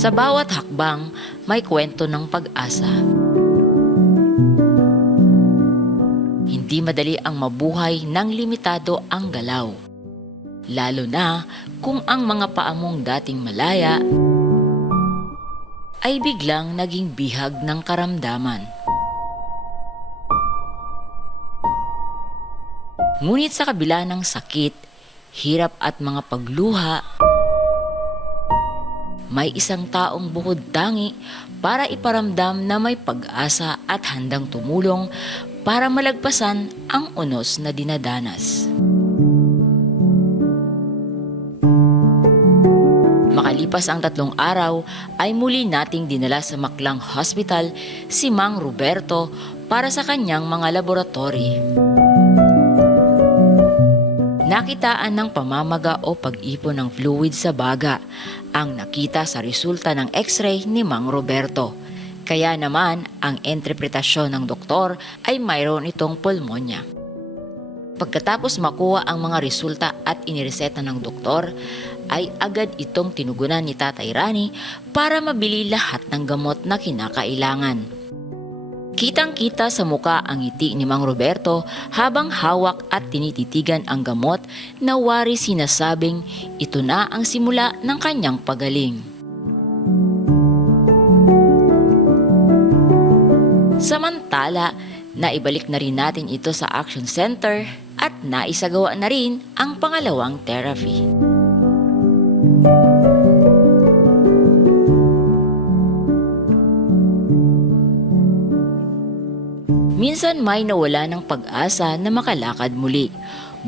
Sa bawat hakbang, may kwento ng pag-asa. Hindi madali ang mabuhay ng limitado ang galaw. Lalo na kung ang mga paamong dating malaya ay biglang naging bihag ng karamdaman. Ngunit sa kabila ng sakit, hirap at mga pagluha, may isang taong bukod tangi para iparamdam na may pag-asa at handang tumulong para malagpasan ang unos na dinadanas. Makalipas ang tatlong araw ay muli nating dinala sa Maklang Hospital si Mang Roberto para sa kanyang mga laboratory. Nakitaan ng pamamaga o pag-ipon ng fluid sa baga ang nakita sa resulta ng x-ray ni Mang Roberto. Kaya naman, ang entrepretasyon ng doktor ay mayroon itong pulmonya. Pagkatapos makuha ang mga resulta at inireseta ng doktor, ay agad itong tinugunan ni Tatay Rani para mabili lahat ng gamot na kinakailangan. Kitang-kita sa muka ang ngiti ni Mang Roberto habang hawak at tinititigan ang gamot na wari sinasabing ito na ang simula ng kanyang pagaling. Samantala, naibalik na rin natin ito sa Action Center at naisagawa na rin ang pangalawang therapy. Minsan may nawala ng pag-asa na makalakad muli.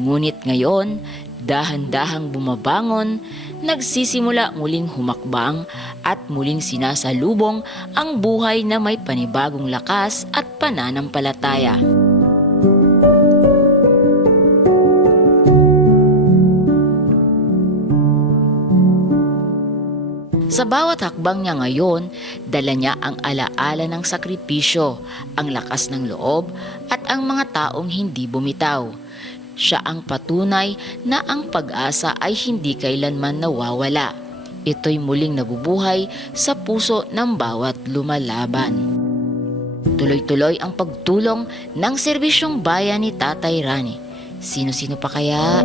Ngunit ngayon, dahan-dahang bumabangon, nagsisimula muling humakbang at muling sinasalubong ang buhay na may panibagong lakas at pananampalataya. Sa bawat hakbang niya ngayon, dala niya ang alaala ng sakripisyo, ang lakas ng loob at ang mga taong hindi bumitaw. Siya ang patunay na ang pag-asa ay hindi kailanman nawawala. Ito'y muling nabubuhay sa puso ng bawat lumalaban. Tuloy-tuloy ang pagtulong ng serbisyong bayan ni Tatay Rani. Sino-sino pa kaya?